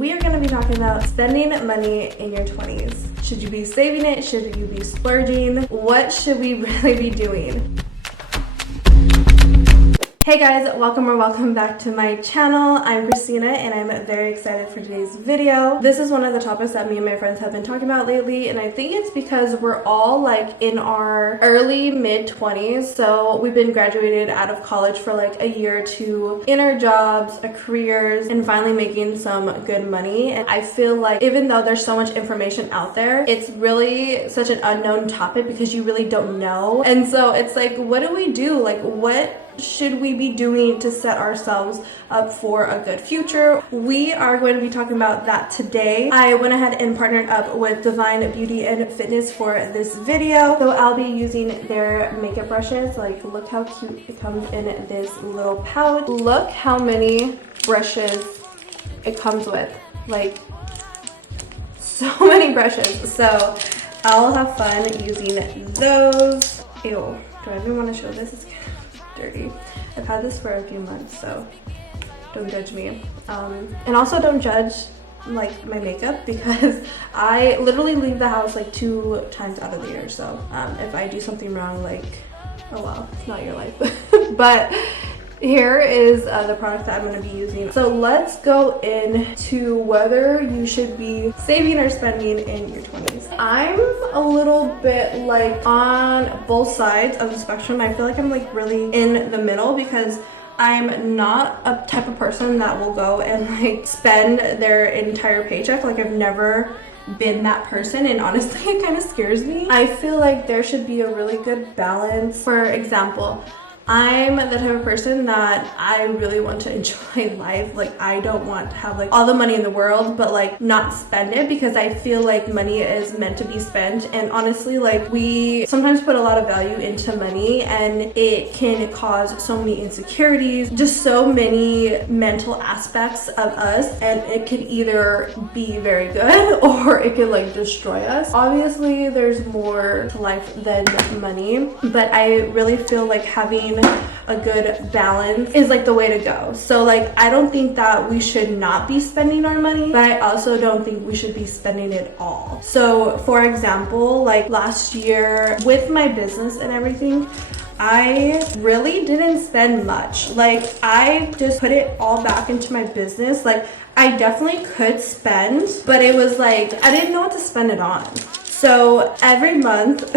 we are going to be talking about spending money in your 20s. Should you be saving it? Should you be splurging? What should we really be doing? Hey guys, welcome back to my channel. I'm Christina and I'm very excited for today's video. This is one of the topics that me and my friends have been talking about lately, and I think it's because we're all like in our early mid-20s. So we've been graduated out of college for like a year or two, in our jobs, our careers, and finally making some good money. And I feel like even though there's so much information out there, it's really such an unknown topic because you really don't know. And so it's like, what do we do? Like, what should we be doing to set ourselves up for a good future? We are going to be talking about that today. I went ahead and partnered up with Divine Beauty and Fitness for this video. So I'll be using their makeup brushes. Like, look how cute it comes in this little pouch. Look how many brushes it comes with. Like, so many brushes. So I'll have fun using those. Ew, do I even want to show this? It's dirty. I've had this for a few months, so don't judge me. And also don't judge like my makeup because I literally leave the house like 2 times out of the year. So if I do something wrong, like, oh well, it's not your life. But here is the product that I'm going to be using. So let's go into whether you should be saving or spending in your 20s. I'm a little bit like on both sides of the spectrum. I feel like I'm like really in the middle because I'm not a type of person that will go and like spend their entire paycheck. Like, I've never been that person, and honestly it kind of scares me. I feel like there should be a really good balance. For example, I'm the type of person that I really want to enjoy life. Like, I don't want to have like all the money in the world, but like not spend it, because I feel like money is meant to be spent. And honestly, like, we sometimes put a lot of value into money and it can cause so many insecurities, just so many mental aspects of us, and it could either be very good or it could like destroy us. Obviously there's more to life than money, but I really feel like having a good balance is like the way to go. So like, I don't think that we should not be spending our money, but I also don't think we should be spending it all. So for example, like last year with my business and everything, I really didn't spend much. Like, I just put it all back into my business. Like, I definitely could spend, but it was like, I didn't know what to spend it on. So every month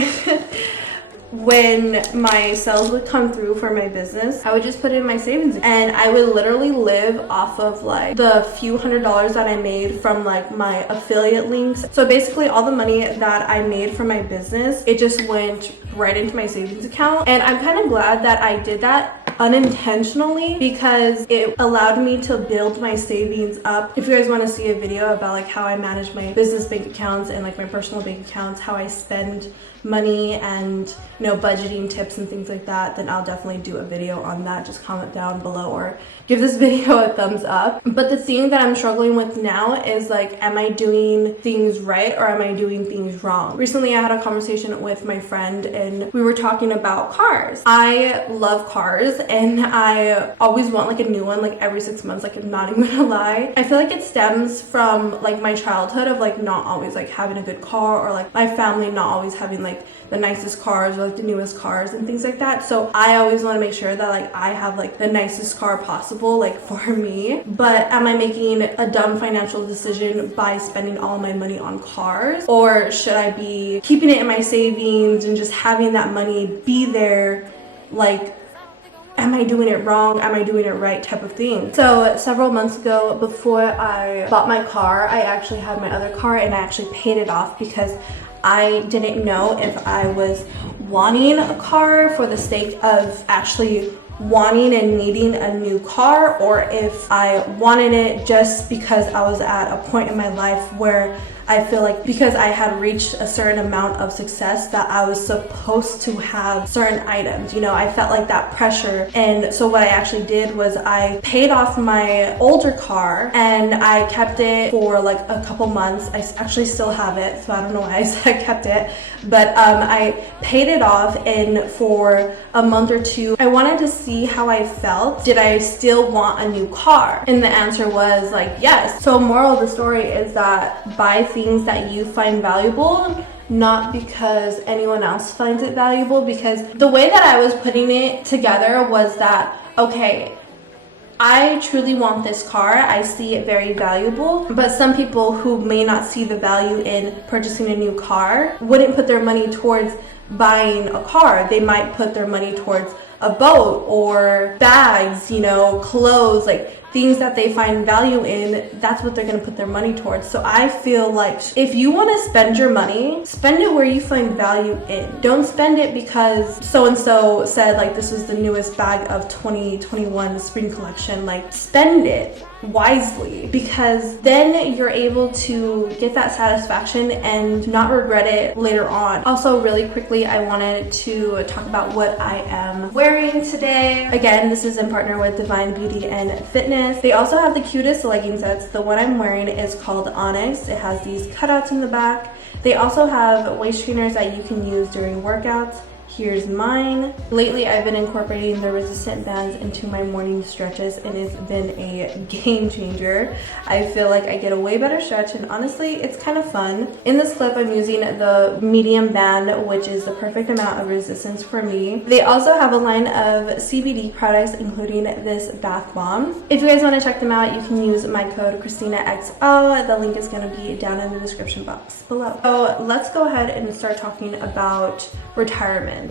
when my sales would come through for my business, I would just put it in my savings, and I would literally live off of like the few $100s that I made from like my affiliate links. So basically all the money that I made from my business, it just went right into my savings account. And I'm kind of glad that I did that unintentionally, because it allowed me to build my savings up. If you guys want to see a video about like how I manage my business bank accounts and like my personal bank accounts, how I spend money, and you know, budgeting tips and things like that, then I'll definitely do a video on that. Just comment down below or give this video a thumbs up. But the thing that I'm struggling with now is like, am I doing things right or am I doing things wrong? Recently I had a conversation with my friend and we were talking about cars. I love cars and I always want like a new one like every 6 months. Like, I'm not even gonna lie. I feel like it stems from like my childhood of like not always like having a good car, or like my family not always having like the nicest cars or like the newest cars and things like that. So I always want to make sure that like I have like the nicest car possible like for me. But am I making a dumb financial decision by spending all my money on cars, or should I be keeping it in my savings and just having that money be there? Like, am I doing it wrong? Am I doing it right type of thing? So several months ago, before I bought my car, I actually had my other car and I actually paid it off because I didn't know if I was wanting a car for the sake of actually wanting and needing a new car, or if I wanted it just because I was at a point in my life where I feel like because I had reached a certain amount of success that I was supposed to have certain items. You know, I felt like that pressure. And so what I actually did was I paid off my older car and I kept it for like a couple months. I actually still have it, so I don't know why I said I kept it, but I paid it off, and for a month or two I wanted to see how I felt. Did I still want a new car? And the answer was like yes. So moral of the story is that buy things that you find valuable, not because anyone else finds it valuable. Because the way that I was putting it together was that, okay, I truly want this car, I see it very valuable, but some people who may not see the value in purchasing a new car wouldn't put their money towards buying a car. They might put their money towards a boat or bags, you know, clothes, like things that they find value in. That's what they're going to put their money towards. So I feel like if you want to spend your money, spend it where you find value in. Don't spend it because so-and-so said like this was the newest bag of 2021 spring collection. Like spend it wisely, because then you're able to get that satisfaction and not regret it later on. Also, really quickly, I wanted to talk about what I am wearing today. Again, this is in partner with Divine Beauty and Fitness. They also have the cutest legging sets. The one I'm wearing is called Onyx. It has these cutouts in the back. They also have waist trainers that you can use during workouts. Here's mine. Lately, I've been incorporating the resistant bands into my morning stretches, and it's been a game changer. I feel like I get a way better stretch, and honestly, it's kind of fun. In this clip, I'm using the medium band, which is the perfect amount of resistance for me. They also have a line of CBD products, including this bath bomb. If you guys want to check them out, you can use my code CHRISTINAXO. The link is going to be down in the description box below. So let's go ahead and start talking about retirement.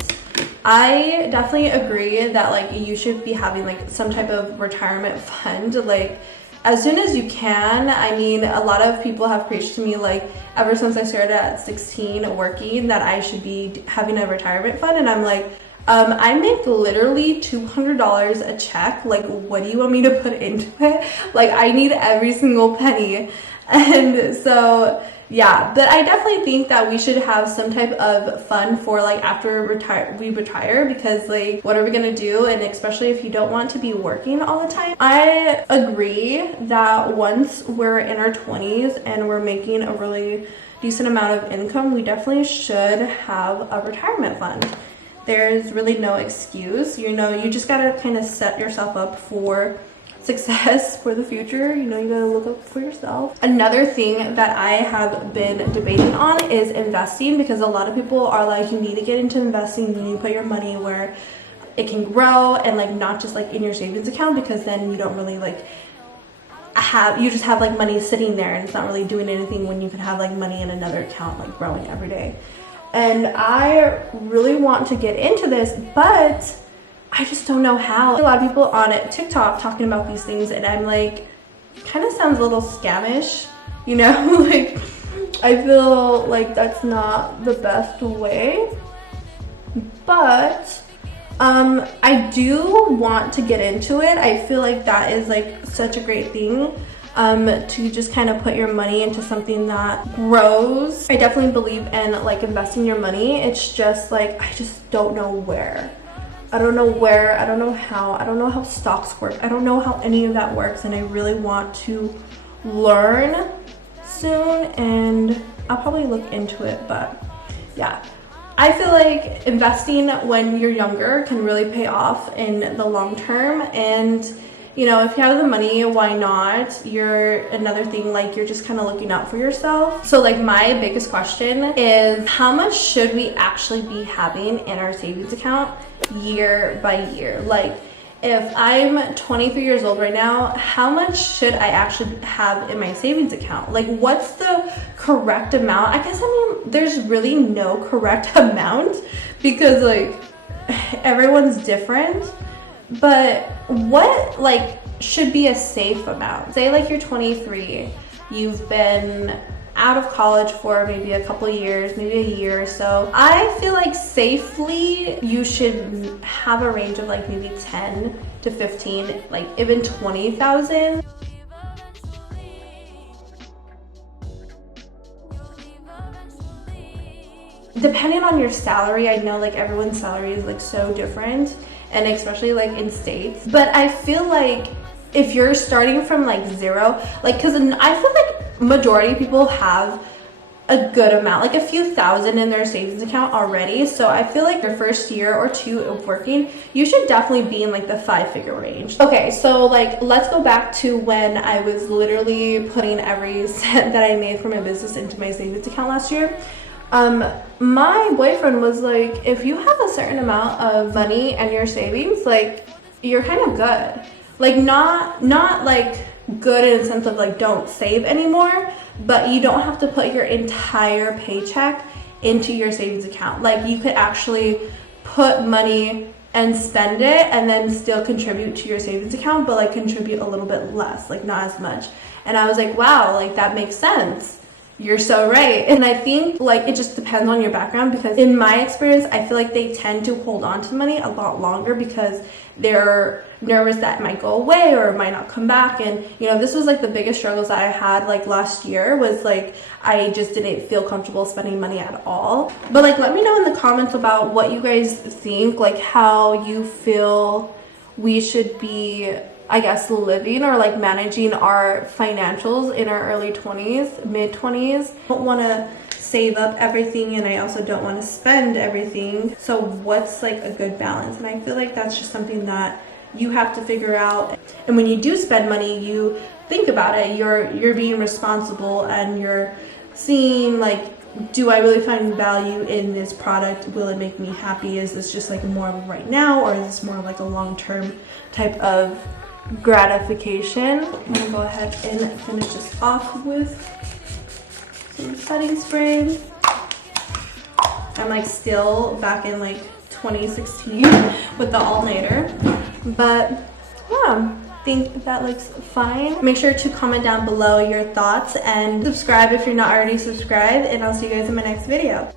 I definitely agree that like you should be having like some type of retirement fund like as soon as you can. I mean, a lot of people have preached to me like ever since I started at 16 working that I should be having a retirement fund, and I'm like I make literally $200 a check. Like, what do you want me to put into it? Like, I need every single penny. And so yeah, but I definitely think that we should have some type of fun for like after we retire, because like what are we gonna do? And especially if you don't want to be working all the time. I agree that once we're in our 20s and we're making a really decent amount of income, we definitely should have a retirement fund. There's really no excuse, you know, you just gotta kind of set yourself up for success for the future. You know, you gotta look up for yourself. Another thing that I have been debating on is investing, because a lot of people are like, you need to get into investing, you need to put your money where it can grow, and like not just like in your savings account, because then you don't really like you just have like money sitting there and it's not really doing anything, when you could have like money in another account like growing every day. And I really want to get into this, but I just don't know how. A lot of people on TikTok talking about these things, and I'm like, kind of sounds a little scamish, you know? Like, I feel like that's not the best way. But I do want to get into it. I feel like that is like such a great thing. To just kind of put your money into something that grows. I definitely believe in like investing your money. It's just like, I just don't know where. I don't know where, I don't know how, I don't know how stocks work. I don't know how any of that works, and I really want to learn soon, and I'll probably look into it. But yeah, I feel like investing when you're younger can really pay off in the long term. And you know, if you have the money, why not? You're another thing, like you're just kind of looking out for yourself. So like my biggest question is, how much should we actually be having in our savings account year by year? Like, if I'm 23 years old right now, how much should I actually have in my savings account? Like, what's the correct amount? I guess, I mean, there's really no correct amount, because like everyone's different. But what like should be a safe amount? Say like you're 23, you've been out of college for maybe a couple years, maybe a year or so. I feel like safely you should have a range of like maybe 10 to 15, like even 20,000. depending on your salary, I know like everyone's salary is like so different, and especially like in states, but I feel like if you're starting from like zero, like, because I feel like majority of people have a good amount, like a few thousand in their savings account already. So I feel like your first year or two of working, you should definitely be in like the 5-figure range. Okay, so like let's go back to when I was literally putting every cent that I made from my business into my savings account last year. My boyfriend was like, if you have a certain amount of money and your savings, like you're kind of good. Like not like good in the sense of like don't save anymore, but you don't have to put your entire paycheck into your savings account. Like you could actually put money and spend it and then still contribute to your savings account, but like contribute a little bit less, like not as much. And I was like, wow, like that makes sense. You're so right. And I think like it just depends on your background, because in my experience, I feel like they tend to hold on to money a lot longer because they're nervous that it might go away or it might not come back. And you know, this was like the biggest struggles that I had like last year, was like I just didn't feel comfortable spending money at all. But like let me know in the comments about what you guys think, like how you feel we should be, I guess, living or like managing our financials in our early 20s, mid 20s. I don't want to save up everything, and I also don't want to spend everything. So what's like a good balance? And I feel like that's just something that you have to figure out. And when you do spend money, you think about it. You're being responsible, and you're seeing like, do I really find value in this product? Will it make me happy? Is this just like more of right now, or is this more of like a long-term type of gratification? I'm gonna go ahead and finish this off with some setting spray. I'm like still back in like 2016 with the all-nighter, but yeah, I think that looks fine. Make sure to comment down below your thoughts and subscribe if you're not already subscribed, and I'll see you guys in my next video.